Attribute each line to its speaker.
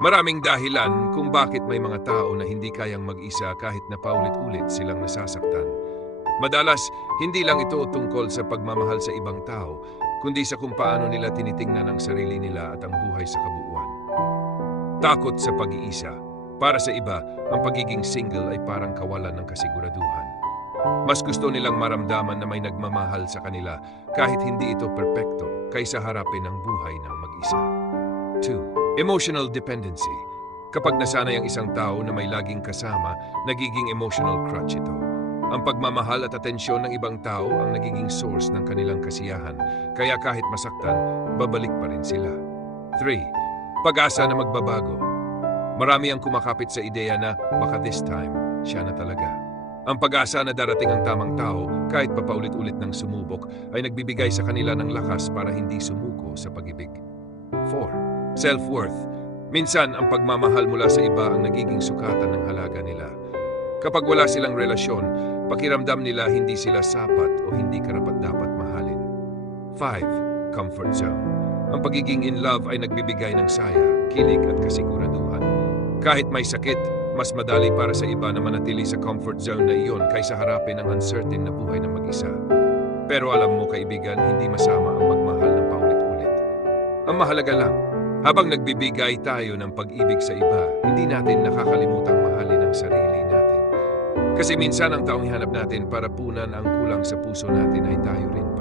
Speaker 1: Maraming dahilan kung bakit may mga tao na hindi kayang mag-isa kahit na paulit-ulit silang nasasaktan. Madalas, hindi lang ito tungkol sa pagmamahal sa ibang tao, kundi sa kung paano nila tinitingnan ang sarili nila at ang buhay sa kabuuan. Takot sa pag-iisa. Para sa iba, ang pagiging single ay parang kawalan ng kasiguraduhan. Mas gusto nilang maramdaman na may nagmamahal sa kanila kahit hindi ito perpekto kaysa harapin ang buhay ng mag-isa. 2. Emotional dependency. Kapag nasanay ang isang tao na may laging kasama, nagiging emotional crutch ito. Ang pagmamahal at atensyon ng ibang tao ang nagiging source ng kanilang kasiyahan, kaya kahit masaktan, babalik pa rin sila. 3. Pag-asa na magbabago. Marami ang kumakapit sa ideya na baka this time, siya na talaga. Ang pag-asa na darating ang tamang tao, kahit papaulit-ulit ng sumubok, ay nagbibigay sa kanila ng lakas para hindi sumuko sa pag-ibig. 4. Self-worth. Minsan, ang pagmamahal mula sa iba ang nagiging sukatan ng halaga nila. Kapag wala silang relasyon, pakiramdam nila hindi sila sapat o hindi karapat-dapat mahalin. 5. Comfort zone. Ang pagiging in love ay nagbibigay ng saya, kilig at kasiguraduhan. Kahit may sakit, mas madali para sa iba na manatili sa comfort zone na iyon kaysa harapin ang uncertain na buhay ng mag-isa. Pero alam mo kaibigan, hindi masama ang magmahal ng paulit-ulit. Ang mahalaga lang, habang nagbibigay tayo ng pag-ibig sa iba, hindi natin nakakalimutang mahalin ang sarili natin. Kasi minsan ang taong ihanap natin para punan ang kulang sa puso natin ay tayo rin.